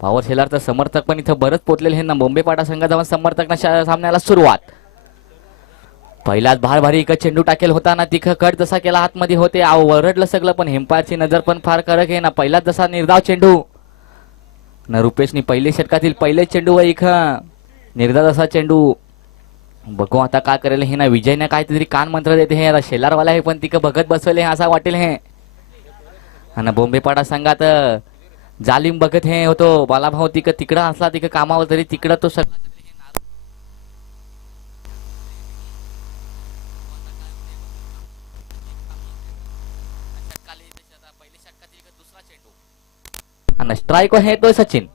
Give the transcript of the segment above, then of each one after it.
Power शेलारचा समर्थक पण इथं बरंच पोचलेले हे ना. बॉम्बे पाटा संघाचा समर्थक ना सामन्याला सुरुवात. पहिल्याच भारी इकडे चेंडू टाकेल होता ना, तिथं कट जसा केला आतमध्ये होते, वरडलं सगळं, पण हेम्पायरची नजर पण फार कडक आहे ना. पहिलाच जसा निर्धाव चेंडू ना, रुपेशनी पहिले षटकातील पहिले चेंडू इथं निर्धाव जसा चेंडू. बघू आता काय करेल हे ना. विजयने काहीतरी कान मंत्र देते हे शेलारवाला हे, पण तिकडे बघत बसवले हे असं वाटेल हे. आणि बॉम्बे पाडा संघात जालिम बघत हे होतो बालाभाऊ तिकडं असला तिकडं कामावर, तरी तिकडं तो स्ट्राइक आहे तो सचिन.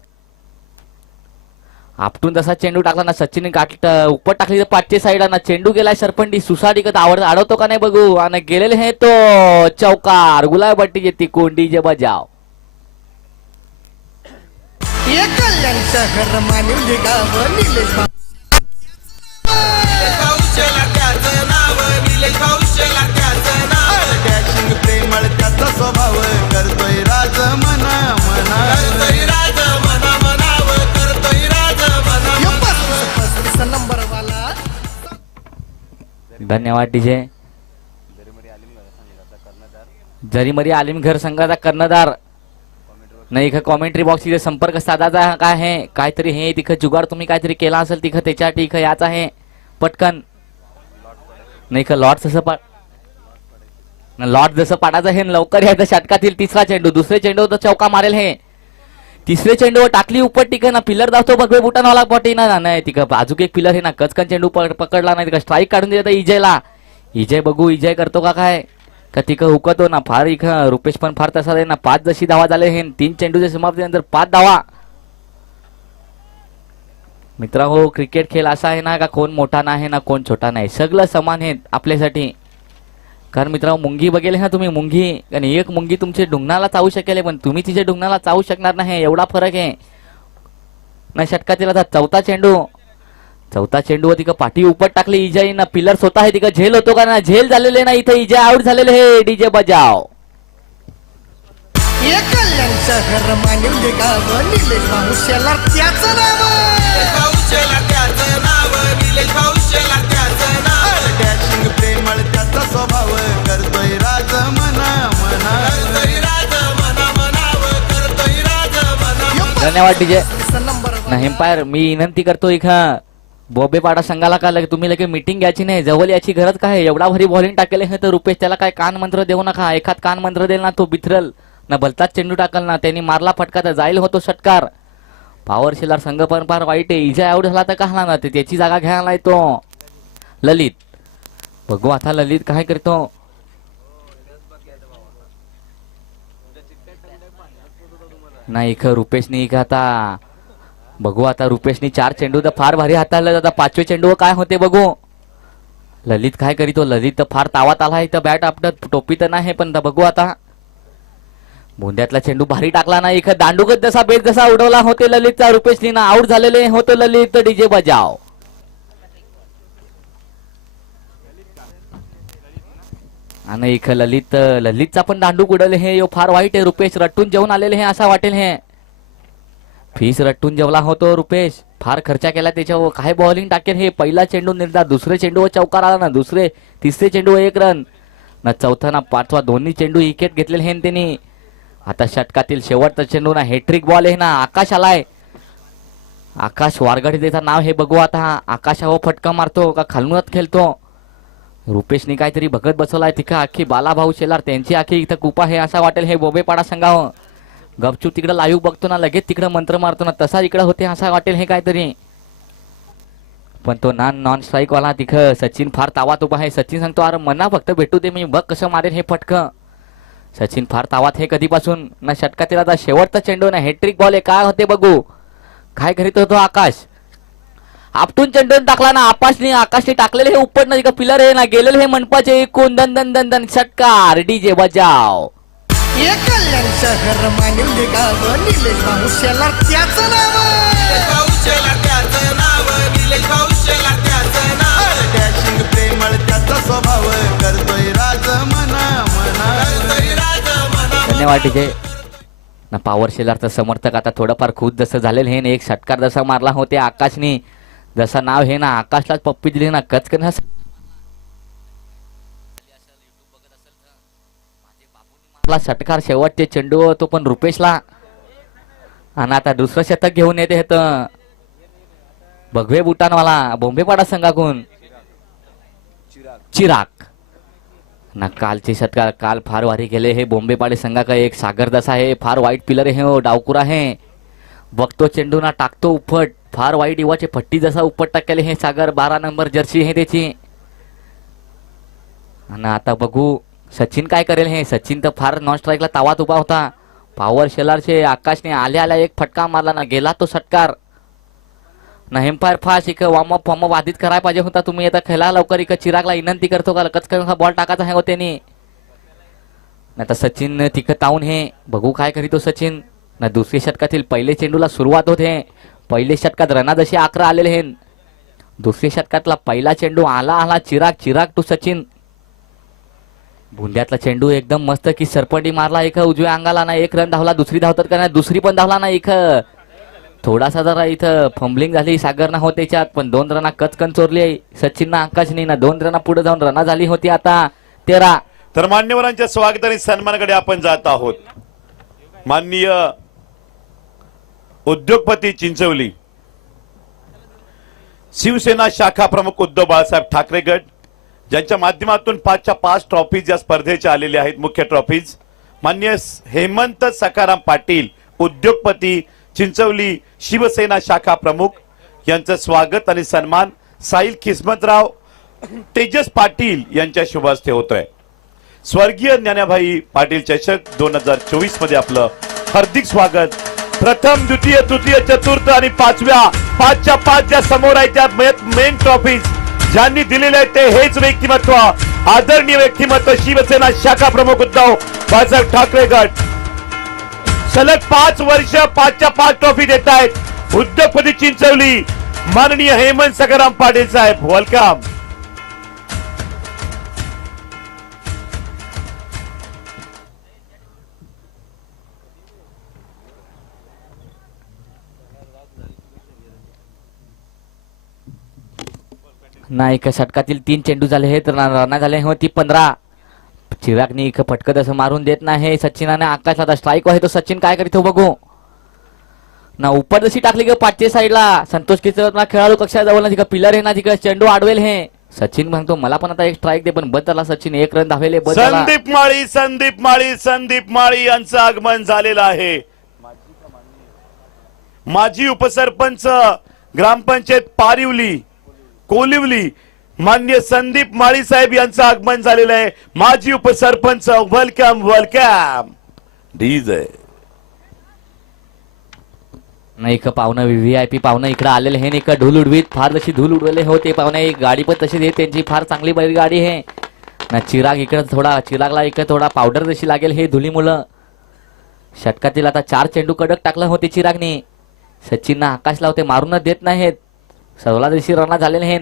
आपटून तसा चेंडू टाकला ना, सचिन उपर टाकली पाठच्या साईड ना, चेंडू गेलाय सरपंडी सुसाडी अडवतो का नाही बघू. आणि गेलेले हे तो चौकार. गुलाबट्टी येते कोंडी जे बजाव. धन्यवाद डीजे. जरीमरी आलिम घर संघाचा कर्णधार नाही का. कॉमेंट्री बॉक्स इथे संपर्क साधायचा काय आहे, काहीतरी हे तिथं जुगाड तुम्ही काहीतरी केला असेल तिथं त्याच्यासाठी इथं याच आहे पटकन नाही का. लॉट जसं पाडायचं हे लवकर यायचं. षटकातील तिसरा चेंडू, दुसरे चेंडू तर चौका मारेल हे. तिसरे चेंडू टाकली उपर टिकं ना, पिलर दावतो बघ बुटानवाला पटी ना नाही तिकं बाजूक एक पिलर हे ना, कचकन चेंडू पकडला नाही तिका. स्ट्राईक काढून देत इजयला. इजय बघू इजय करतो का काय का तिकं हुकतो ना. फार इथं रुपेश पण फार तसा आहे ना. 5 जशी धावा झाले हे, 3 चेंडूच्या समाप्तीनंतर 5 धावा. मित्रा हो, क्रिकेट खेळ असा आहे ना का कोण मोठा नाही ना कोण छोटा नाही, सगळं समान आहे आपल्यासाठी. कारण मित्रा मुंगी बघेल ना तुम्ही, मुंगी आणि एक मुंगी तुमच्या ढुंगणाला चावू शकेल, पण तुम्ही तिच्या ढुंगणाला चावू शकणार नाही, एवढा फरक आहे ना. षटकातील आता चौथा चेंडू तिका पाठी उपट टाकली इजय ना. पिलर स्वतः आहे तिका झेल होतो का ना, झेल झालेले ना इथे. इजय आउट झालेले हे. डीजे बजाव. धन्यवाद डीजे. एम्पायर मी विनंती करतो इथं बॉम्बे पाडा संघाला का लगे तुम्ही लगे मीटिंग घ्यायची नाही, जवळ याची गरज काय. एवढा भारी बॉलिंग टाकेल हे तर रुपेश त्याला काय कान मंत्र देऊ नका. एखाद कान मंत्र देईल ना तो बिथरल ना, भलताच चेंडू टाकल ना. त्यांनी मारला फटका तर जाईल होतो षटकार. पॉवर शेलार संघ पण फार वाईट आहे. इजा आउट झाला तर का ना त्याची जागा घ्यायला तो ललित. बघू आता ललित काय करतो. नाही इथं रुपेशनी इथं आता बघू. आता रुपेशनी 4 चेंडू तर फार भारी हाताळलं. आता 5वे चेंडू काय होते बघू. ललित काय करीतो. ललित तर फार तावात आला इथं. बॅट आपटत टोपी तर नाही, पण बघू आता. भोंद्यातला चेंडू भारी टाकला नाही इथं. दांडूगत जसा बेस जसा उडवला होते ललितचा रुपेशनी ना. आउट झालेले होतो ललित. डीजे बजाव. आणि इथं ललितचा पण दांडू उडवले हे. फार वाईट आहे. रुपेश रट्टून जेवून आलेले हे असं वाटेल हे. फीस रट्टून जेवला होतो रुपेश. फार खर्चा केला त्याच्यावर. काय बॉलिंग टाकेल हे. पहिला चेंडू निर्धार, दुसरे चेंडू चौकार आला ना, तिसरे चेंडू 1 रन ना, चौथा ना 5वा दोन्ही चेंडू विकेट घेतलेले हे त्यांनी. आता षटकातील शेवटचा चेंडू ना हेट्रिक बॉल आहे ना. आकाश आलाय. आकाश वारगडे त्याचं नाव हे. बघू आता आकाश हो फटका मारतो का खालूनच खेळतो. रुपेशनी काहीतरी बघत बसवलाय तिथं. आखी बालाभाऊ शेलार त्यांची आखी इथं कुपा हे असं वाटेल हे. बॉम्बे पाडा संघाव गपचूप तिकडं लाईव्ह बघतो ना, लगेच तिकडं मंत्र मारतो ना, तसा इकडं होते असं वाटेल हे काहीतरी. पण तो नॉन स्ट्राईक वाला तिथं सचिन फार तावात उभा आहे. सचिन सांगतो अरे मना फक्त भेटू दे, मी बघ कसं मारेल हे फटकं. सचिन फार तावात हे कधीपासून ना. षटकातील आता शेवटचा चेंडू ना हेट्रिक बॉल आहे. काय होते बघू. काय करीत होतो आकाश. आपटून चेंडू टाकला ना. आकाशने टाकलेले हे उपर ना पिलर आहे ना. गेलेले हे मनपाचे एकूण दन दन दन दन षटकार. डीजे बजाव. धन्यवाद डीजे. ना पॉवर शेलरचा समर्थक आता थोडंफार खुद जसं झालेलं हे ना एक षटकार जसा मारला होते आकाशने जसं नाव हे ना आकाशलाच पप्पी दिली ना कचकन षटकार शेवटचे चेंडू तो पण रुपेशला आणि आता दुसरं शतक घेऊन येते हे तर भगवे बुटानवाला बोंबेपाडा संघाकून चिराग ना कालचे षटकार काल फार वारी गेले हे बोंबेपाडे संघा का एक सागर दसा आहे फार वाईट पिलर आहे हो डावकुरा आहे बघतो चेंडू ना टाकतो उपट फार वाईट इवाचे फट्टी जसा उपट टाकले हे सागर 12 नंबर जर्सी आहे त्याची आणि आता बघू सचिन काय करेल हे सचिन तर फार नॉन स्ट्राईकला तावात उभा होता पॉवर शेलारचे आकाशने आल्या आल्या एक फटका मारला ना गेला तो षटकार ना एम्पायर फास्ट इक वॉर्मअप फॉर्मअप आधीच करायला पाहिजे होता तुम्ही आता खेळा लवकर इक चिरागला विनंती करतो का कचकन हा बॉल टाकायचा आहे हो त्यांनी आता सचिन तिकं तावून हे बघू काय करीतो सचिन ना दुसरी षटकातील पहिले चेंडूला सुरुवात होते पहिले षटकात रना जसे 11 आलेले हे दुसरी षटकातला पहिला चेंडू आला चिराग टू सचिन भुंड्यातला चेंडू एकदम मस्त की सरपंडी मारला एक उजव्या अंगाला ना 1 रन धावला दुसरी धावतात का नाही दुसरी पण धावला ना एक थोडासा जरा इथं फंबलिंग झाली सागर ना हो त्याच्यात पण 2 रना कचकन चोरली सचिन ना आकाशनी ना 2 रना पुढे जाऊन रना झाली होती आता 13 तर मान्यवरांच्या स्वागत आणि सन्मानाकडे आपण जात आहोत माननीय उद्योगपती चिंचवली शिवसेना शाखा प्रमुख उद्धव बाळासाहेब ठाकरे गट ज्यांच्या माध्यमातून 5च्या 5 ट्रॉफीज या स्पर्धेच्या आलेल्या आहेत मुख्य ट्रॉफीज माननीय हेमंत सकाराम पाटील उद्योगपती चिंचवली शिवसेना शाखा प्रमुख यांचं स्वागत आणि सन्मान साहिल किस्मतराव तेजस पाटील यांच्या शुभ हस्ते होतोय स्वर्गीय ज्ञानाभाई पाटील चषक 2024 मध्ये आपलं हार्दिक स्वागत प्रथम द्वितीय तृतीय चतुर्थ आणि 5च्या 5 ज्या समोर आहेत त्या मेन ट्रॉफीज ज्यांनी दिलेले आहेत ते हेच व्यक्तिमत्व आदरणीय व्यक्तिमत्व शिवसेना शाखा प्रमुख उद्धव बाळासाहेब ठाकरे गट सलग 5 वर्ष 5च्या 5 ट्रॉफी देत आहेत उद्योगपती चिंचवली माननीय हेमंत सकाराम पाटील साहेब वेलकम ना एका षटकातील 3 चेंडू झाले हे तर रना झाले होती 15 चिरागनी एक फटकत असं मारून देत नाही सचिनाने आकाशला स्ट्राईक आहे तो सचिन काय करीतो बघू ना उपर जशी टाकली ग पाठच्या साईडला संतोष किचन खेळाडू कक्षाजवळ ना तिकडे पिलर आहे ना तिकडे चेंडू आडवेल हे सचिन म्हणतो मला पण आता एक स्ट्राईक दे पण बद झाला सचिन 1 रन धावेले बद झाला संदीप माळी यांचं आगमन झालेलं आहे माजी उपसरपंच ग्रामपंचायत पारिवली कोलिवली मान्य संदीप माळी साहेब यांचं आगमन झालेलं आहे माजी उपसरपंच वेलकम डीजे नाही का पाहुणं व्हीआयपी पाहुणं इकडे आलेले हे नाही का ढोल उडवीत फार जशी धूल उडवले होते पाहुणे एक गाडी पण तशीच आहे त्यांची फार चांगली बैल गाडी आहे ना चिराग इकडे थोडा चिरागला इकडे थोडा पावडर जशी लागेल हे धुली मुलं षटकातील आता 4 चेंडू कडक टाकलं होते चिरागने सचिनना आकाशला होते मारूनच देत नाहीत 16 जशी रना झालेले हे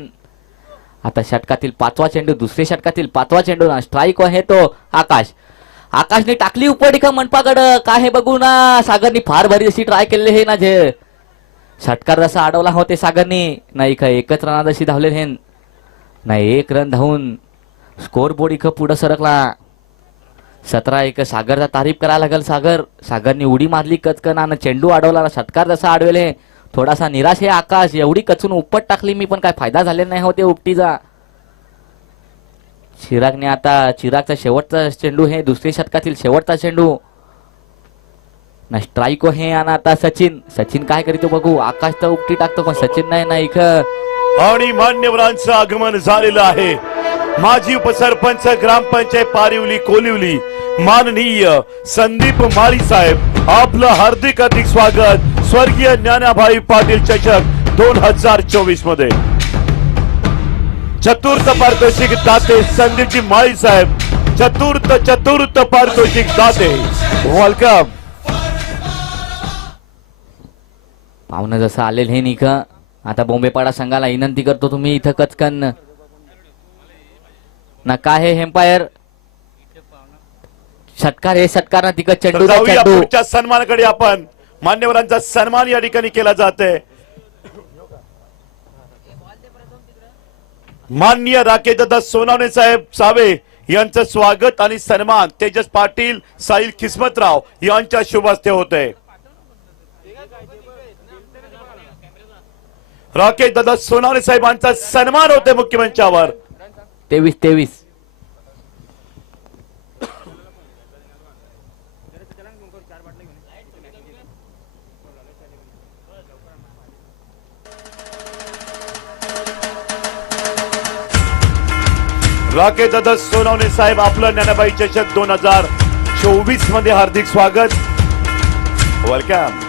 आता षटकातील 5वा चेंडू दुसरे षटकातील 5वा चेंडू ना स्ट्राईक आहे तो आकाशने टाकली उपडी का मनपाकड काय हे बघू ना सागरनी फार भारी अशी ट्राय केले हे ना जे षटकार जसा अडवला होते सागरनी नाही का एकच रना जशी धावले हे नाही 1 रन धावून स्कोर बोर्ड इकडं पुढे सरकला 17 सागरचा तारीफ करायला लागेल सागरनी उडी मारली कचकन आणि चेंडू अडवला षटकार जसा अडवेले थोडासा निराश आहे आकाश एवढी कचून उपट टाकली मी पण काय फायदा झालेला नाही होते उपटीचा चिरागने आता चिरागचा शेवटचा चेंडू हे दुसरी षटकातील शेवटचा चेंडू ना स्ट्राईक हे आणि आता सचिन काय करीतो बघू आकाश तर उपटी टाकतो पण सचिन नाही ना इकडं आणि मान्यवरांचं आगमन झालेलं आहे माजी उपसरपंच ग्रामपंचायत पारिवली कोलिवली माननीय संदीप माळी साहेब आपलं हार्दिक स्वागत स्वर्गीय ज्ञानाभाई पाटील चषक 2024 मध्ये चतुर्थ पारितोषिक दाते संदीपजी माळी साहेब चतुर्थ पारितोषिक दाते वेलकम पाहुणं जसं आलेलं हे निक आता बोंबेपाडा संघाला विनंती करतो तुम्ही इथं कचकन ना काय हे एम्पायर षटकार हे षटकार ना तिकडे तर चेंडू द्या जाऊया चेंडू. पुढच्या सन्मानाकडे. आपण मान्यवरांचा सन्मान या ठिकाणी केला जाते. माननीय राकेशदादा सोनावणे साहेब सावे यांचं स्वागत आणि सन्मान तेजस पाटील, साहिल किस्मतराव यांच्या शुभ हस्ते होते. राकेशदादा सोनावणे साहेबांचा सन्मान होते मुख्यमंचावर. 23-23. राकेशदादा सोनावणे साहेब आपलं ज्ञानाबाई चषक 2024 मध्ये हार्दिक स्वागत. वेलकम.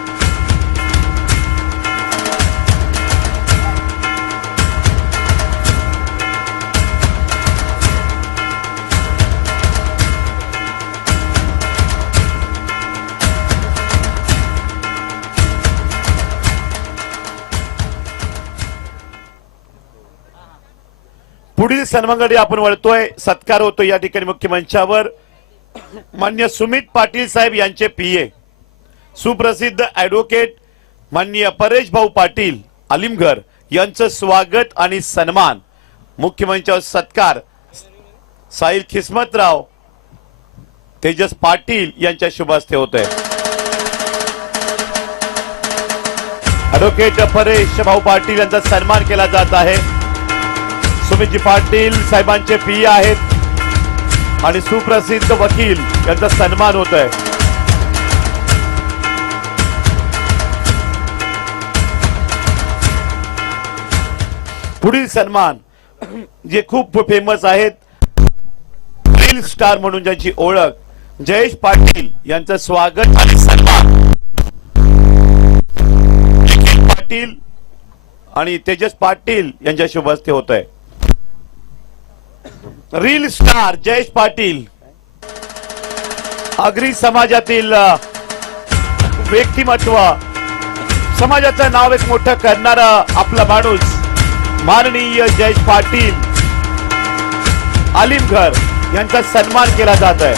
पुढील सन्मानाकडे आपण वळतोय. सत्कार होतो या ठिकाणी मुख्य मंचावर. मान्य सुमित पाटील साहेब यांचे पीए, सुप्रसिद्ध ऍडव्होकेट माननीय परेश भाऊ पाटील आलिमघर यांचं स्वागत आणि सन्मान. मुख्य मंचावर सत्कार साहिल किस्मतराव, तेजस पाटील यांच्या शुभ हस्ते होतोय. ऍडव्होकेट परेश भाऊ पाटील यांचा सन्मान केला जात आहे. सुमितजी पाटील साहेबांचे पीए आहेत आणि सुप्रसिद्ध वकील यांचा सन्मान होत आहे. पुढील सन्मान जे खूप फेमस आहेत, रील स्टार म्हणून ज्यांची ओळख, जयेश पाटील यांचं स्वागत आणि सन्मान. निखिल पाटील आणि तेजस पाटील यांच्या शुभ हस्ते होत आहे. रील स्टार जयेश पाटील, आगरी समाजातील व्यक्तिमत्व, समाजाचं नाव एक मोठं करणारा आपला माणूस माननीय जयेश पाटील आलिमघर यांचा सन्मान केला जात आहे.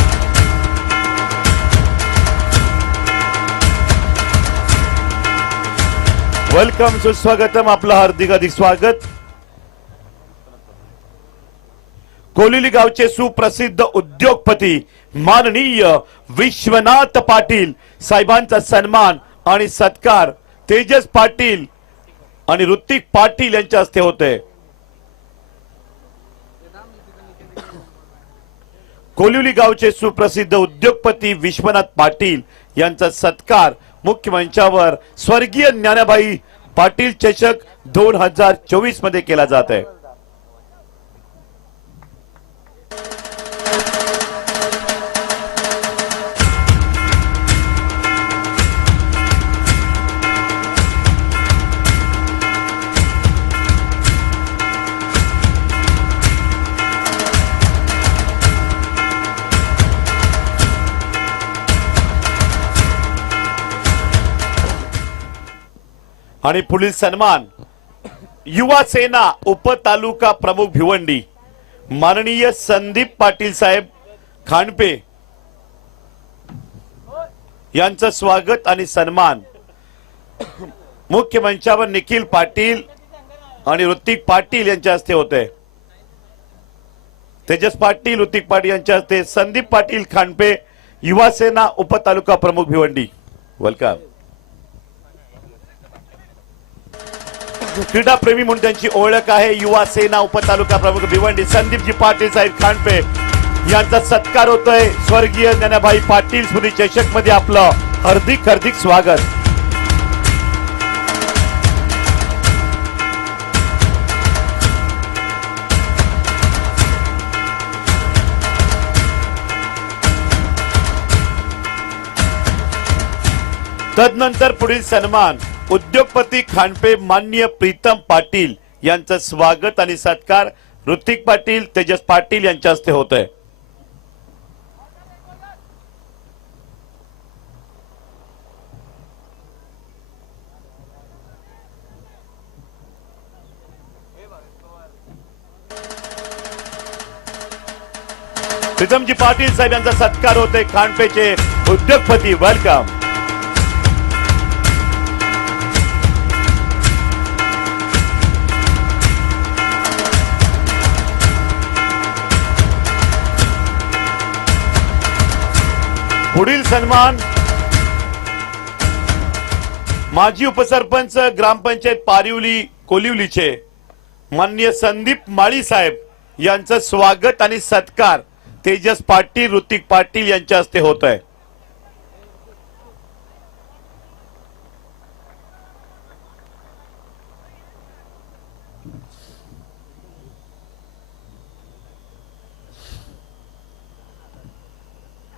वेलकम, सुस्वागतम, आपलं हार्दिक स्वागत. कोलिली गावचे सुप्रसिद्ध उद्योगपती माननीय विश्वनाथ पाटील साहेबांचा सन्मान आणि सत्कार तेजस पाटील आणि ऋतिक पाटील यांच्या हस्ते होते. कोलिली गावचे सुप्रसिद्ध उद्योगपती विश्वनाथ पाटील यांचा सत्कार मुख्य मंचावर स्वर्गीय ज्ञानाबाई पाटील चषक 2024 मध्ये केला जात आहे. आणि पुढील सन्मान युवा सेना उपतालुका प्रमुख भिवंडी माननीय संदीप पाटील साहेब खांडपे यांचं स्वागत आणि सन्मान. मुख्य मंचावर निखिल पाटील आणि ऋतिक पाटील यांच्या हस्ते होते. तेजस पाटील, ऋतिक पाटील यांच्या हस्ते संदीप पाटील खांडपे, युवा सेना उपतालुका प्रमुख भिवंडी. वेलकम. क्रीडा प्रेमी म्हणून त्यांची ओळख आहे. युवा सेना उपतालुका प्रमुख भिवंडी संदीपजी पाटील साहेब खांडपे यांचा सत्कार होतोय. स्वर्गीय ज्ञानाबाई पाटील स्मृती चषक मध्ये आपलं हार्दिक हार्दिक स्वागत. तदनंतर पुढील सन्मान उद्योगपती खांडपे माननीय प्रीतम पाटील यांचं स्वागत आणि सत्कार ऋतिक पाटील, तेजस पाटील यांच्या हस्ते होत आहे. प्रीतमजी पाटील साहेब यांचा सत्कार होतोय खांडपेचे उद्योगपती. वेलकम. पुढील सन्मान माजी उपसरपंच ग्रामपंचायत पारिवली कोलिवलीचे माननीय संदीप माळी साहेब यांचं स्वागत आणि सत्कार तेजस पाटील ऋतिक पाटील यांच्या हस्ते होत आहे.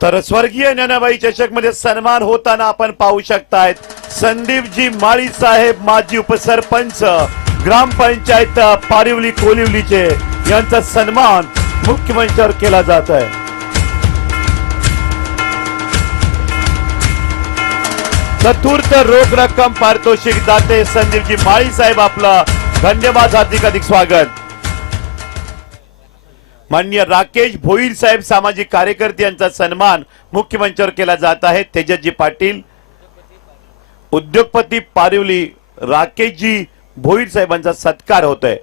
तर स्वर्गीय ज्ञानाबाई चषक मध्ये सन्मान होताना आपण पाहू शकतायत संदीपजी माळी साहेब माजी उपसरपंच ग्रामपंचायत पारिवली कोलिवलीचे यांचा सन्मान मुख्य मंचावर केला जात आहे. चतुर्थ रोख रक्कम पारितोषिक दाते संदीपजी माळी साहेब. आपला धन्यवाद. हार्दिक स्वागत. माननीय राकेश भोईर साहेब सामाजिक कार्यकर्ते यांचा सन्मान मुख्य मंचावर केला जात आहे. तेजसजी पाटील उद्योगपती पारिवली राकेशजी भोईर साहेबांचा सत्कार होतोय.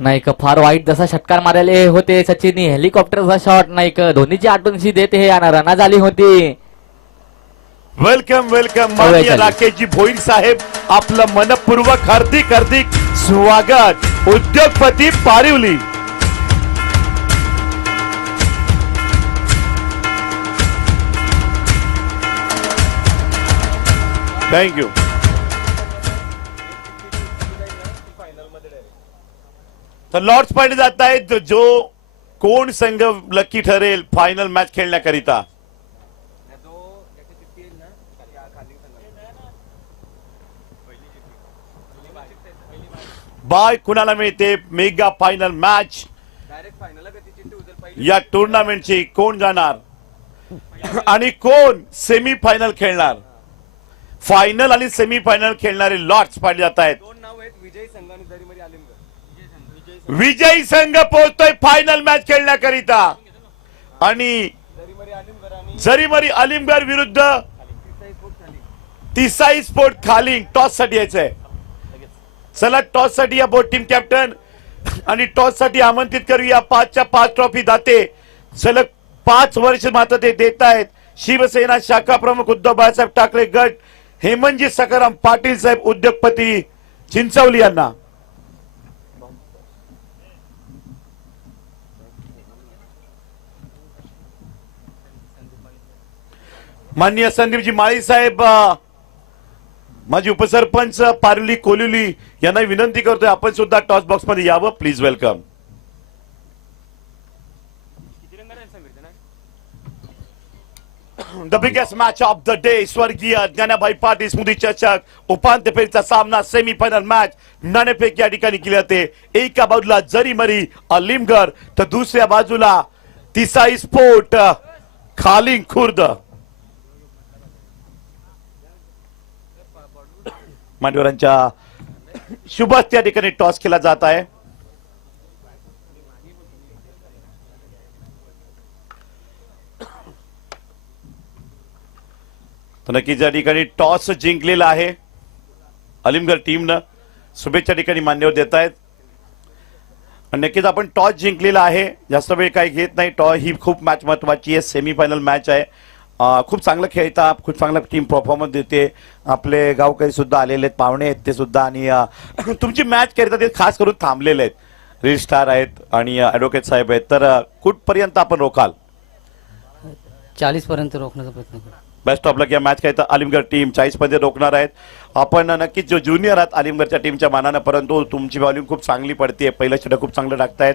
नाही का फार वाईट जसा षटकार मारले होते सचिननी हेलिकॉप्टरचा शॉट नाही का धोनीची आठवणशी देते हे आणि रना झाली होती. वेलकम वेलकम माननीय राकेशजी भोईर साहेब आपलं मनपूर्वक हार्दिक हार्दिक स्वागत. उद्योगपती पारिवली. थँक्यू. तर लॉर्ड्स पॉइंट जात आहेत. जो कोण संघ लकी ठरेल फायनल मॅच खेळण्याकरिता बाय कुणाला मिळते मेगा फायनल मॅच या टुर्नामेंटची कोण जाणार आणि कोण सेमी फायनल खेळणार. फायनल आणि सेमी फायनल खेळणारे लॉट्स पाडले जात आहेत. विजयी संघ पोहोचतोय फायनल मॅच खेळण्याकरिता आणि जरीमरी अलिमगड विरुद्ध तिसाई स्पोर्ट खाली टॉस साठी यायचंय. चला टॉस साठी या बोट टीम कॅप्टन आणि टॉस साठी आमंत्रित करूया 5च्या 5 ट्रॉफी दाते सलग 5 वर्ष मात्र ते देत आहेत. शिवसेना शाखा प्रमुख उद्धव बाळासाहेब ठाकरे गट हेमंतजी सकाराम पाटील साहेब उद्योगपती चिंचवली यांना. माननीय संदीपजी माळी साहेब माजी उपसरपंच पारिवली कोलिवली यांना विनंती करतोय आपण सुद्धा टॉस बॉक्स मध्ये यावं. Please welcome. The biggest match of the day स्वर्गीय ज्ञानाबाई पाटील स्मृती चषक उपांत्य फेरीचा सामना सेमीफायनल मॅच नाणेफेक या ठिकाणी केली जाते. एका बाजूला जरीमरी अलिमगड तर दुसऱ्या बाजूला तिसाई स्पोर्ट खालिंग खुर्द. मान्यवरांच्या शुभ त्या ठिकाणी टॉस केला जात आहे. तर नक्कीच या ठिकाणी टॉस जिंकलेला आहे अलिमगड टीमनं. शुभेच्छा ठिकाणी मान्यवर देत आहेत. नक्कीच आपण टॉस जिंकलेला आहे. जास्त वेळ काही घेत नाही. टॉस ही खूप मॅच महत्वाची आहे. सेमीफायनल मॅच आहे. खूप चांगलं खेळता खूप चांगला टीम परफॉर्मन्स देते. आपले गावकरी सुद्धा आलेले आहेत पाहुणे आहेत ते सुद्धा आणि तुमची मॅच करता ते खास करून थांबलेले आहेत. रजिस्ट्रार आहेत आणि ॲडव्होकेट साहेब आहेत. तर कुठपर्यंत आपण रोखाल? 40 पर्यंत रोखण्याचा प्रयत्न करू. बेस्ट ऑफ लक. या मॅच काय तर अलिमगड टीम 40 मध्ये रोखणार आहेत. आपण नक्कीच जो ज्युनियर आहात अलिमगडच्या टीमच्या मानानं परंतु तुमची बॉलिंग खूप चांगली पडते. पहिलं षटक खूप चांगलं टाकतायत.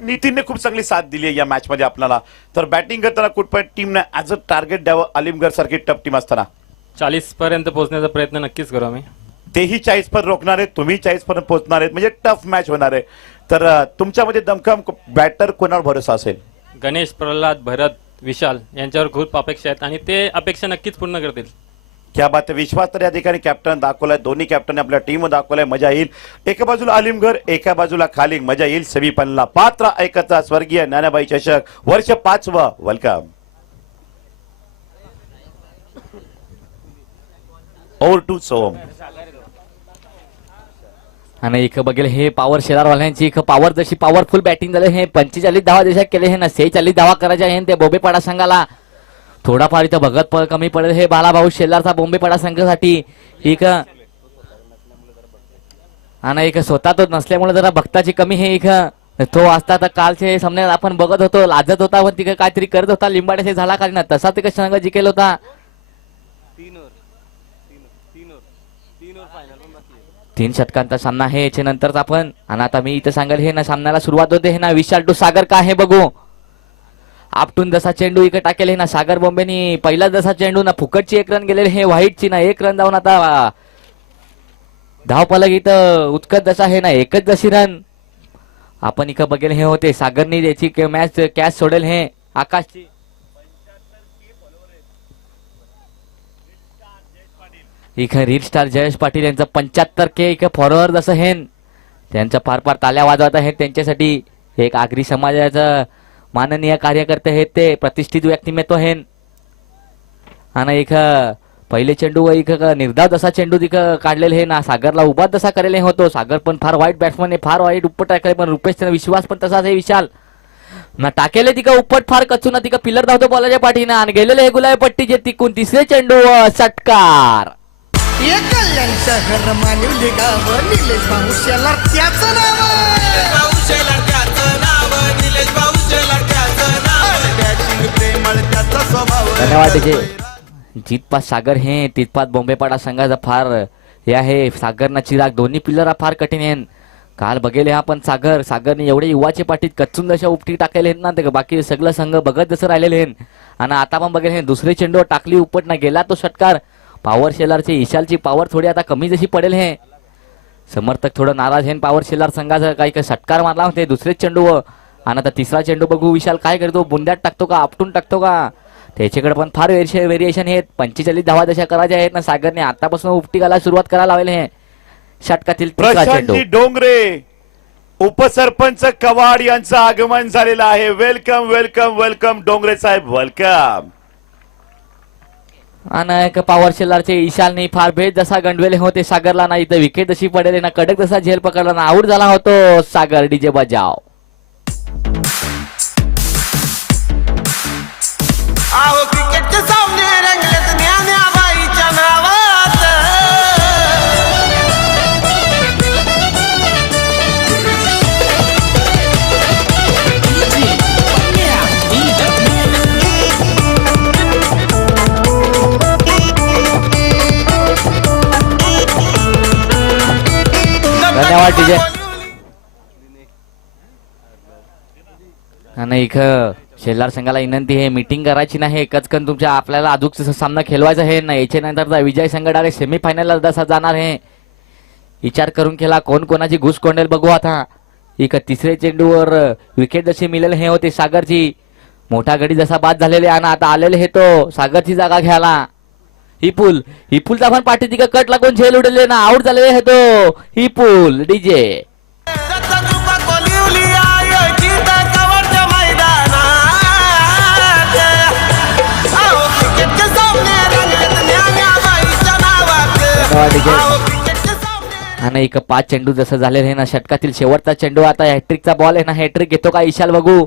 नितीनने खूप चांगली साथ दिली आहे या मॅच मध्ये आपल्याला. तर बॅटिंग करताना कुठपर्यंत टीमने ऍज अ टार्गेट द्यावं अलिमगड सारखी टफ टीम असताना? 40 पर्यंत पोहोचण्याचा प्रयत्न नक्कीच करू आम्ही. तेही 40 पर्यंत रोखणार आहेत तुम्ही 40 पर्यंत पोहोचणार आहेत म्हणजे टफ मॅच होणार आहे. तर तुमच्यामध्ये दमखम बॅटर कोणावर भरोसा असेल? गणेश, प्रल्हाद, भरत, विशाल यांच्यावर खूप अपेक्षा आहेत आणि ते अपेक्षा नक्कीच पूर्ण करतील. क्या बात आहे. विश्वास तर या ठिकाणी कॅप्टन दाखवलाय. दोन्ही कॅप्टन आपल्या टीम दाखवलाय. मजा येईल. एका बाजूला आलिमगर, एका बाजूला खालिंग. मजा येईल. सेमीफायनलला पात्र ऐकता स्वर्गीय नानाबाई चषक वर्ष 5वा. वेलकम. ओव्हर टू सोम. आणि एक बघेल हे पॉवर शेलार वाल्यांची एक पॉवर जशी पॉवरफुल बॅटिंग झाले हे 45 धावा देशात केले हे ना 46 धावा करायच्या आहे ते बोंबेपाडा संघाला. थोडाफार इथं भगत कमी पडेल हे बालाभाऊ शेलारचा बोंबेपाडा संघासाठी. एक आणि एक स्वतः तो नसल्यामुळे जरा भक्ताची कमी हे एक तो असता तर कालचे सामने आपण बघत होतो. लाजत होता पण तिकडे काहीतरी करत होता. लिंबाड्याचे झाला कारण तसा तिकडे संघ जिंकेल होता. 3 षटकांचा सामना आहे याच्या नंतरच आपण. आणि आता मी इथं सांगेल हे ना सामन्याला सुरुवात होते हे ना विशाल टू सागर का हे बघू. आपटून जसा चेंडू इकडे टाकेल हे ना सागर बॉम्बेनी पहिला जसा चेंडू ना फुकटची 1 रन गेलेले हे व्हाईटची ना 1 रन जाऊन आता धावफलक इथं उत्कट जसा आहे ना एकच जशी रन आपण इकडे बघेल हे होते. सागरनी याची मॅच कॅच सोडेल हे आकाशची. इकडे रीड स्टार जयेश पाटील यांचं 75K इकडे फॉरवर्ड जसं हेन त्यांचं फार फार ताल्या वाजवत आहेत त्यांच्यासाठी. एक आगरी समाजाचं माननीय कार्यकर्ते आहेत ते प्रतिष्ठित व्यक्तिमत्व हेन. आणि एक पहिले चेंडू एक निर्धाव जसा चेंडू तिथं काढलेले हे ना सागरला उभा जसा करेल होतो. सागर पण फार वाईट बॅट्समन आहे. फार वाईट उपट टाकले पण रुपेश विश्वास पण तसाच आहे विशाल ना टाकेले तिका उपट फार कचून तिका पिलर धावतो बॉलाच्या पाठीनं आणि गेलेले हे गुलाबी पट्टीचे तिकून तिसरे चेंडू षटकार. कल्याण शहर मानिवली गाव निलेश भाऊ शेलार त्याचं नाव. धन्यवाद डीजे. जितपास सागर हे तितपास बोंबेपाडा संघाचा फार हे आहे. सागरना चिराग दोन्ही पिल्लर फार कठीण आहे. काल बघेले आपण सागरने एवढे युवाचे पाठीत कच्चून जशा उपटी टाकलेले आहेत ना ते बाकी सगळं संघ बघत जसं राहिलेले आहेत. आणि आता पण बघेल हे दुसरे चेंडू टाकली उपट ना गेला तो षटकार. पॉवर शेलारची ईशालची पॉवर थोडी आता कमी जशी पडेल हे समर्थक थोडं नाराज हे. पॉवर शेलार संघाचा काही षटकार मारला होते दुसरे चेंडू. आणि आता तिसरा चेंडू बघू विशाल काय करतो. बुंद्यात टाकतो का आपटून टाकतो का त्याच्याकडे पण फार व्हेरिएशन आहेत. 45 धावा जशा करायच्या आहेत ना सागरने आतापासून उपटी घालायला सुरुवात करायला लावले हे षटकातील तिसरा चेंडू. प्रशांत डोंगरे उपसरपंच कवाड यांचं आगमन झालेलं आहे. वेलकम वेलकम वेलकम डोंगरे साहेब वेलकम. आणि पॉवर शेलारचे ईशालने फार भेद जसा गंडवेले होते सागरला ना इथं विकेट जशी पडेल ना कडक जसा झेल पकडला ना आऊट झाला होतो सागर. डीजे बजाव. आहो क्रिकेटचे सामने रंगलेत ज्ञानाबाईच्या नावात. धन्यवाद डीजे. आणि इथं शेलार संघाला विनंती आहे मीटिंग करायची नाही. कचकन तुमच्या आपल्याला अजून सामना खेळवायचा आहे ना याच्या नंतर विजय संघ डायरेक्ट सेमीफायनलला जसा जाणार आहे. विचार करून केला कोण कोणाची घुस कोंडेल बघू आता. इक तिसरे चेंडूवर विकेट जशी मिळेल हे होते सागरची. मोठा गडी जसा बाद झालेले आणि आता आलेले हे तो सागरची जागा घ्यायला. हिपुलचा पण पाठी तिका कट लागून झेल उडले ना आऊट झालेले हे तो हिपुल. डीजे आणि एक 5 चेंडू जसं झालेलं आहे ना षटकातील शेवटचा चेंडू आता हॅट्रिकचा बॉल आहे ना हॅट्रिक घेतो का ईशाल बघू.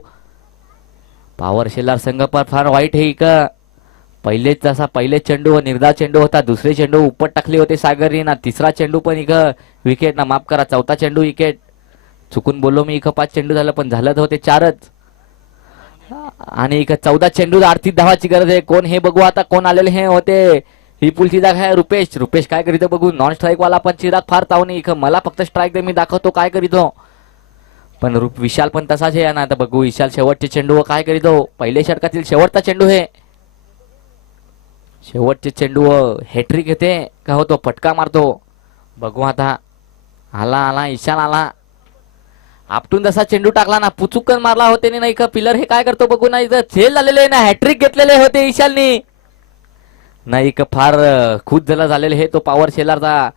पॉवर शेलार संघ पण फार वाईट आहे का पहिले चेंडू निर्धाव चेंडू होता. दुसरे चेंडू उपट टाकले होते सागरने ना. तिसरा चेंडू पण इक विकेट ना माफ करा चौथा चेंडू विकेट चुकून बोललो मी. इक 5 चेंडू झालं पण झालं होते 4च. आणि इक 14 चेंडू आर्थिक धावाची गरज आहे. कोण हे बघू आता कोण आलेले हे होते. ही पुलची जागा आहे रुपेश काय करीतो बघू. नॉन स्ट्राईक वाला पण चिराग फार तावणी इक मला फक्त स्ट्राईक दे मी दाखवतो काय करीतो. पण विशाल पण तसाच आहे ना. आता बघू विशाल शेवटचे चेंडू काय करीतो. पहिले षटकातील शेवटचा चेंडू हे शेवटचे चेंडू हॅट्रिक घेते का होतो फटका मारतो बघू आता. आला ईशान आला आपटून जसा चेंडू टाकला ना पुचुकन मारला होते नाही का पिलर हे काय करतो बघू ना. इथं झेल झालेले ना हॅट्रिक घेतलेले होते ईशाननी. नाही का फार खुश झाला झालेले हे तो पॉवर शेलारचा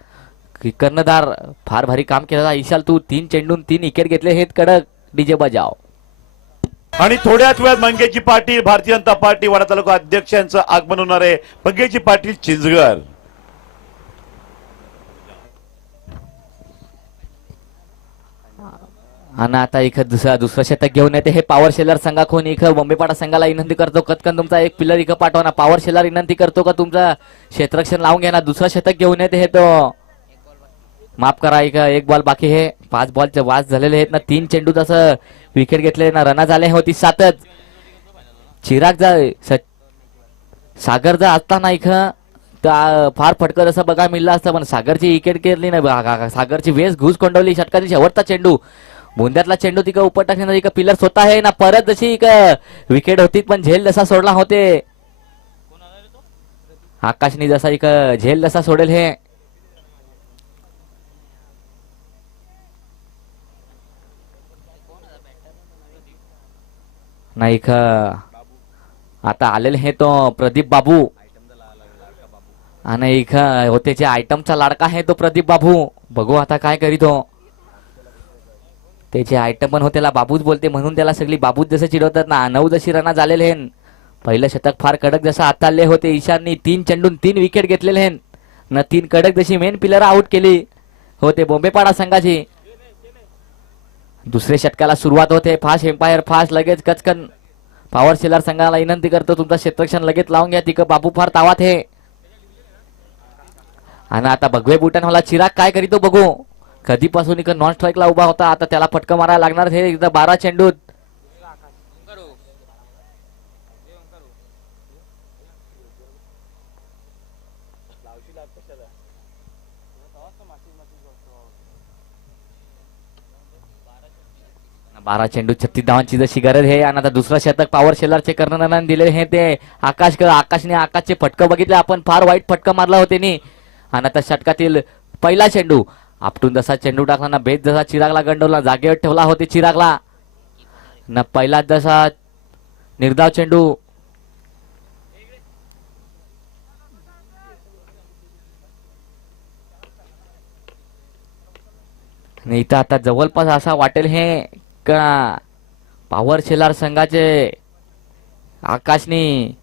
कर्णधार फार भारी काम केला ईशाल तू 3 चेंडून 3 विकेट घेतले हे कडक डीजे बजाव. आणि थोड्याच वेळात मंगेशजी पाटील भारतीय जनता पार्टी वाडा तालुका अध्यक्षांचं आगमन होणार आहे. मंगेशजी पाटील चिंचगड. आणि आता इथं दुसरं शतक घेऊन येते हे पॉवर शेलर संघाकडून इथं बॉम्बेपाडा संघाला विनंती करतो कतकन तुमचा एक पिलर इथं पाठवा ना. पॉवर शेलर विनंती करतो का तुमचं क्षेत्ररक्षण लावून घ्या ना. दुसरं शतक घेऊन येते हे तो माफ करा इथं एक बॉल बाकी हे 5 बॉलचे वास झालेले आहेत ना. 3 चेंडू तसं विकेट घेतले ना रना झाले होती 7च. चिराग जा सागर जा असताना इथं फार फटकं असं बघा मिळलं असतं पण सागरची विकेट केली नाही. सागरची वेस घुस कोंडवली षटकाची शेवटचा चेंडू बुंद्यातला चेंडू तिका उपर टाकण्याचा इका पिलर स्वतः आहे ना. परत जशी इक विकेट होती पण झेल जसा सोडला होते आकाशनी जसा इक झेल जसा सोडेल हे नाही का. आता आलेले हे तो प्रदीप बाबू आणि इथं होतेचे आयटमचा लाडका आहे तो प्रदीप बाबू. बघू आता काय करीतो. त्याचे आयटम पण होते बाबूच बोलते म्हणून त्याला सगळी बाबूच जसं चिडवतात ना. 9 जशी रना झालेले हे पहिलं शतक फार कडक जसं आताले होते. ईशाननी 3 चेंडून 3 विकेट घेतलेले हे न 3 कडक जशी मेन पिलर आउट केली होते बॉम्बेपाडा संघाची. दुसऱ्या षटकाला सुरुवात होते. फास्ट एम्पायर फास्ट लगेच कचकन पॉवर शेलर संघाला विनंती करतो तुमचं क्षेत्ररक्षण लगेच लावून घ्या. तिक बाबू फार तावात हे आणि आता भगवे बुटानवाला चिराग काय करीतो बघू. कधीपासून इकडे नॉन स्ट्राईकला उभा होता आता त्याला फटका मारायला लागणार हे एकदा 12 चेंडूत. बारा चेंडू 36 धावांची जशी गरज आहे आणि आता दुसरं शतक पॉवर शेलरचे कर्णधाराने दिले हे ते आकाशने आकाशचे फटकं बघितले आपण फार वाईट फटका मारला होते नी. आणि आता षटकातील पहिला चेंडू आपटून जसा चेंडू टाकला ना बेस जसा चिरागला गंडवला जागेवर ठेवला होते चिरागला ना. पहिला जसा निर्धाव चेंडू आणि इथं आता जवळपास असा वाटेल हे का पॉवर शेलार संघाचे आकाशनी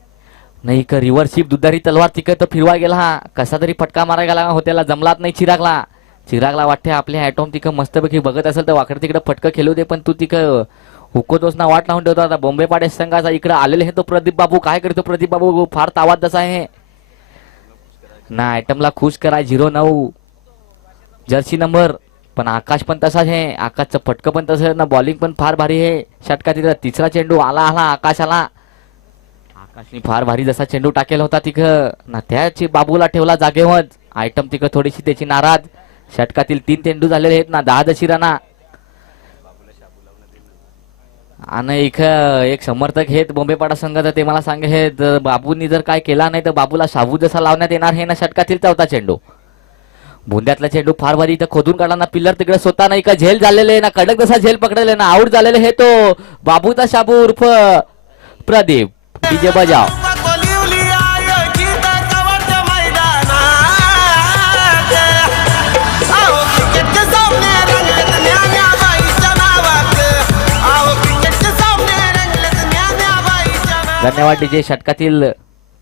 नाही का रिव्हर्शिप दुधारी तलवार तिकडे तर फिरवा गेला हा कसा तरी फटका मारायला गेला होत्याला जमलात नाही चिरागला वाटते आपल्या ॲटॉम तिकडं मस्तपैकी बघत असेल तर वाकडे तिकडे फटकं खेळू दे पण तू तिकडं हुकोतोस ना वाट लावून ठेवतो. आता बॉम्बेपाडे संघाचा इकडे आलेले हे तो प्रदीप बाबू काय करतो. प्रदीप बाबू फार तावात जसा आहे ना. आयटमला खुश करा 09 जर्सी नंबर पण आकाश पण तसाच आहे. आकाशचं फटकं पण तसं ना. बॉलिंग पण फार भारी आहे. षटकातील तिसरा चेंडू आला आकाशाला. आकाशने फार भारी जसा चेंडू टाकेल होता तिकडं ना त्याची बाबूला ठेवला जागेवर. आयटम तिकडं थोडीशी त्याची नाराज. षटकातील 3 चेंडू झालेले आहेत ना 10 जशी रना. आणि इथं एक समर्थक आहेत बॉम्बेपाडा संघाचा ते मला सांगे हे बाबूंनी जर काय केला नाही तर बाबूला शाबू जसा लावण्यात येणार हे ना. षटकातील 4था चेंडू बुंद्यातला चेंडू फार भारी इथं खोदून काढला ना. पिल्लर तिकडे स्वतः नाही का झेल झालेले ना. कडक जसा झेल पकडले ना. आउट झालेले हे तो बाबूचा शाबू उर्फ प्रदीप. डीजे बजाव. धन्यवाद डीजे. षटकातील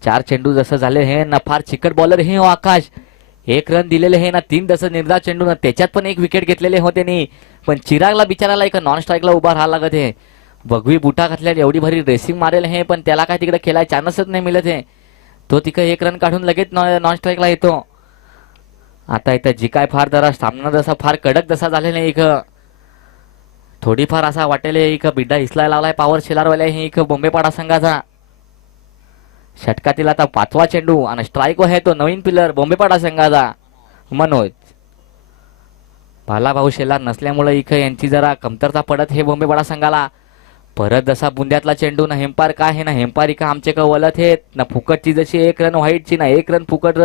4 चेंडू जसं झाले हे ना. फार चिकट बॉलर हे हो आकाश. 1 रन दिलेले हे ना. 3 जसं निर्धाव चेंडू ना त्याच्यात पण 1 विकेट घेतलेले होते नी. पण चिरागला बिचाराला एक नॉन स्ट्राईकला उभा राहायला लागत हे. भगवी बुटा घातल्या एवढी भारी रेसिंग मारेल हे पण त्याला काय तिकडे खेळायला चान्सच नाही मिळत हे. तो तिकडे 1 रन काढून लगेच नॉन स्ट्राईकला येतो. आता इथं जी काय फार जरा सामना जसा फार कडक जसा झालेला आहे. इथं थोडीफार असा वाटेल इथं बिड्डा हिसलाय लावलाय पॉवर शेलारवाल्या हे इथं बॉम्बेपाडा संघाचा. षटकातील आता 5वा चेंडू आणि स्ट्राईक आहे तो नवीन पिलर बॉम्बेपाडा संघाचा मनोज. भाऊ शेलार नसल्यामुळे इथं यांची जरा कमतरता पडत हे बॉम्बेपाडा संघाला. परत जसा बुंद्यातला चेंडू ना हेम्पायर काय आहे ना. हेम्पायर का आमचे का वलत आहेत ना. फुकटची जशी 1 रन व्हाईटची ना 1 रन फुकट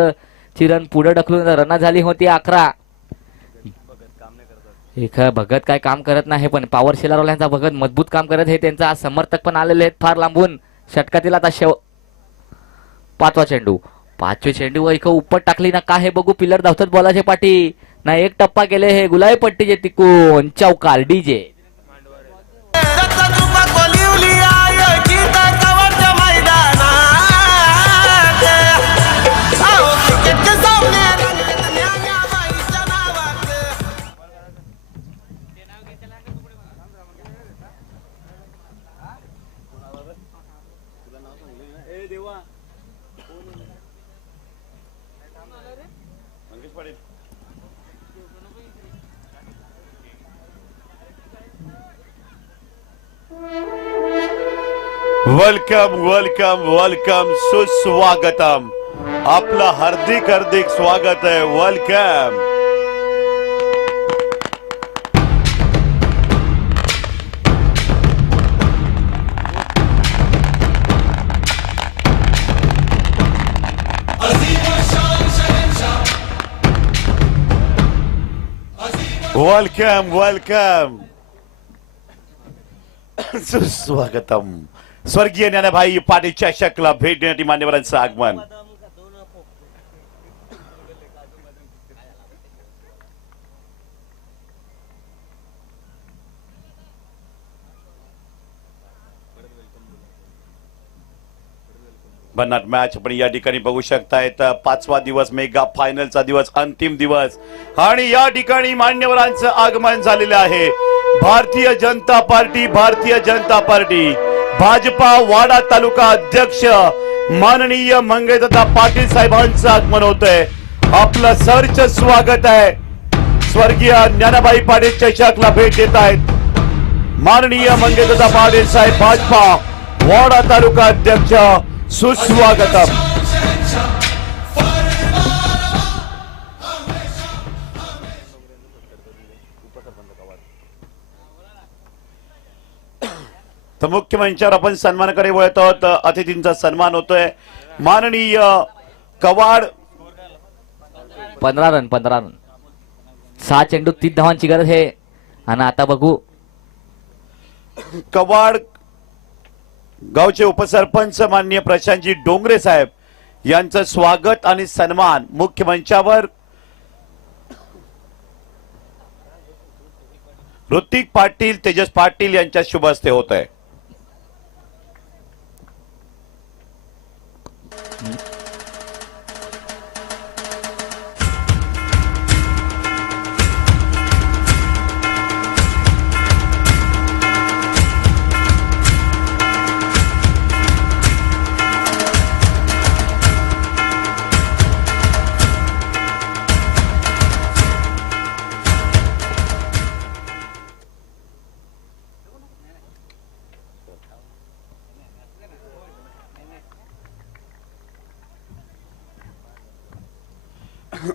ची रन पुढे ढकलून रना झाली होती 11. इथं भगत काय काम करत नाही पण पॉवर शेलारवाल्यांचा भगत मजबूत काम करत हे. त्यांचा समर्थक पण आलेले आहेत फार लांबून. षटकातील आता 5वा चेंडू पाचवे चेंडू व इथं उपट टाकली ना काय हे बघू पिलर धावतात बॉलाचे पाठी ना एक टप्पा गेले हे गुलाबी पट्टीचे तिकून चौकार डीजे वेलकम वेलकम वेलकम सुस्वागतम आपलं हार्दिक हार्दिक स्वागत आहे वेलकम वेलकम वेलकम सुस्वागतम स्वर्गीय ज्ञानभाई पाटील चषकला भेट देण्यासाठी मान्यवरांचं आगमन भन्नाट मॅच आपण या ठिकाणी बघू शकतायत पाचवा दिवस मेगा फायनलचा दिवस अंतिम दिवस आणि या ठिकाणी मान्यवरांचं आगमन झालेलं आहे भारतीय जनता पार्टी भाजपा वाडा तालुका अध्यक्ष माननीय मंगेशदादा पाटील साहेबांचं आगमन होतंय आपलं सरच स्वागत आहे स्वर्गीय ज्ञानभाई पाटील चषकला भेट देत आहेत माननीय मंगेशदादा पाटील साहेब भाजपा वाडा तालुका अध्यक्ष सुस्वागतम तर मुख्य मंचावर आपण सन्मानाकडे वळत आहोत अतिथींचा सन्मान होतोय माननीय कवाड 15 रन 6 चेंडू 3 धावांची गरज आहे आणि आता बघू कवाड गावचे उपसरपंच माननीय प्रशांतजी डोंगरे साहेब यांचं स्वागत आणि सन्मान मुख्य मंचावर ऋतिक पाटील तेजस पाटील यांच्या शुभ हस्ते होत आहे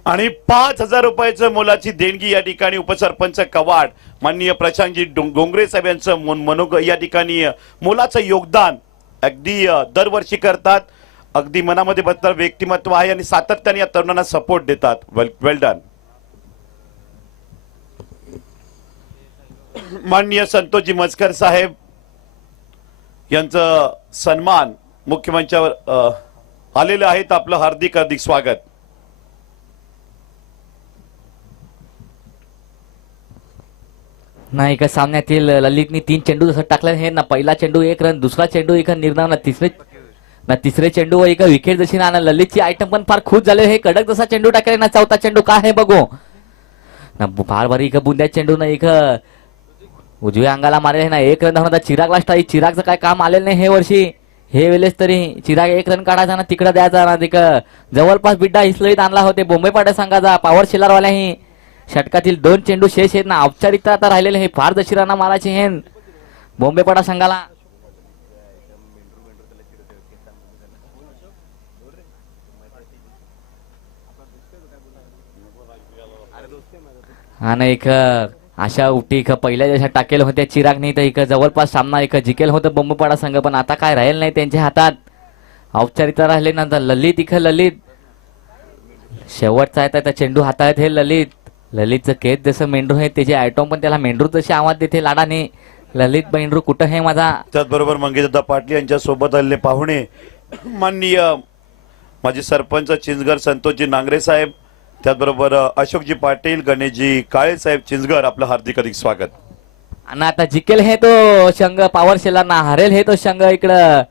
आणि 5,000 रुपयाचं मोलाची देणगी या ठिकाणी उपसरपंच कवाड माननीय प्रशांतजी डोंगरे साहेब यांचं या ठिकाणी मोलाचं योगदान अगदी दरवर्षी करतात अगदी मनामध्ये बसणारं व्यक्तिमत्व आहे आणि सातत्याने या तरुणांना सपोर्ट देतात वेल डन माननीय संतोषजी मजकर साहेब यांचं सन्मान मुख्यमंचावर आलेलं आहेत आपलं हार्दिक हार्दिक स्वागत नाही का सामन्यातील ललितनी 3 चेंडू जसं टाकलं हे ना पहिला चेंडू 1 रन दुसरा चेंडू एक निर्णाव ना तिसरे चेंडू व एक विकेट जशी ना ललितची आयटम पण फार खुश झाले हे कडक जसा चेंडू टाकले ना चौथा चेंडू काय आहे बघू ना फार भारी एक बुंद्या चेंडू ना एक उजव्या अंगाला मारेल ना 1 रन धावणार चिरागला स्ट्राईक चिरागचं काय काम आलेलं नाही हे वर्षी हे वेळेस तरी चिराग 1 रन काढायचा ना तिकडे द्यायचा ना तिक जवळपास बिड्डा हिसलईत आणला होते बोंबे पाड्या संघाचा पॉवर शिलारवाल्याही षटकातील 2 चेंडू शेष आहेत ना औपचारिकता आता राहिलेले हे फार दशिराना मारायचे हे बोंबेपाडा संघाला आणि एक अशा उठी पहिल्या जशा टाकेल होत्या चिराग नाही तर एक जवळपास सामना एक जिकेल होतं बोंबेपाडा संघ पण आता काय राहील नाही त्यांच्या हातात औपचारिकता राहिले नंतर ललित ललित शेवटचा आहे चेंडू हाताळत हे ललितचं केस जसं मेंढरू आहे त्याचे आयटम पण त्याला मेंढरू तशी आवाज देते लाडाने ललित मेंढरू कुठं आहे माझा त्याचबरोबर मंगेशदादा पाटील यांच्या सोबत आलेले पाहुणे माननीय माजी सरपंच चिंचघर संतोषजी नांगरे साहेब, त्याचबरोबर अशोकजी पाटील, गणेशजी काळे साहेब चिंचघर, आपलं हार्दिक अधिक स्वागत. आणि आता जिंकेल हे तो संघ पॉवर शेला ना हरेल हे तो संघ इकडं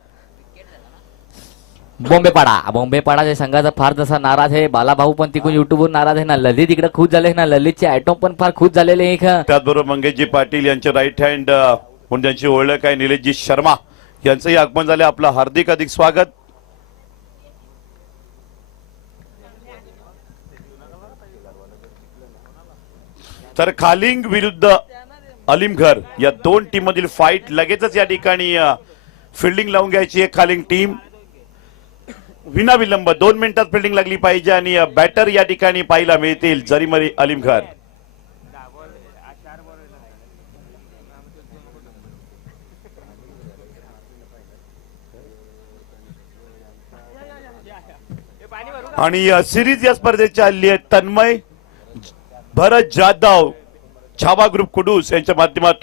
बॉम्बेपाडाच्या संघाचा फार जसा नाराज आहे. बालाभाऊ पण तिकडून युट्यूबवर नाराज आहे ना. ललित इकडे खुश झाले ना. ललितचे आयटम पण फार खुश झालेले आहे इकडं. त्याचबरोबर मंगेशजी पाटील यांचे राईट हँड म्हणून ज्यांची ओळख आहे निलेशजी शर्मा यांचंही आगमन झाले. आपलं हार्दिक अधिक स्वागत. तर खालिंग विरुद्ध अलीमघर या दोन टीम मधील फाईट लगेचच या ठिकाणी फिल्डिंग लावून घ्यायची आहे. खालिंग टीम विना विलंब 2 मिनिटात फिल्डिंग लागली पाहिजे आणि बॅटर या ठिकाणी पाहायला मिळतील जरीमरी अलीमघर. आणि सिरीज या स्पर्धेची आली आहे. तन्मय, भरत जाधव, छावा ग्रुप कुडूस यांच्या माध्यमातून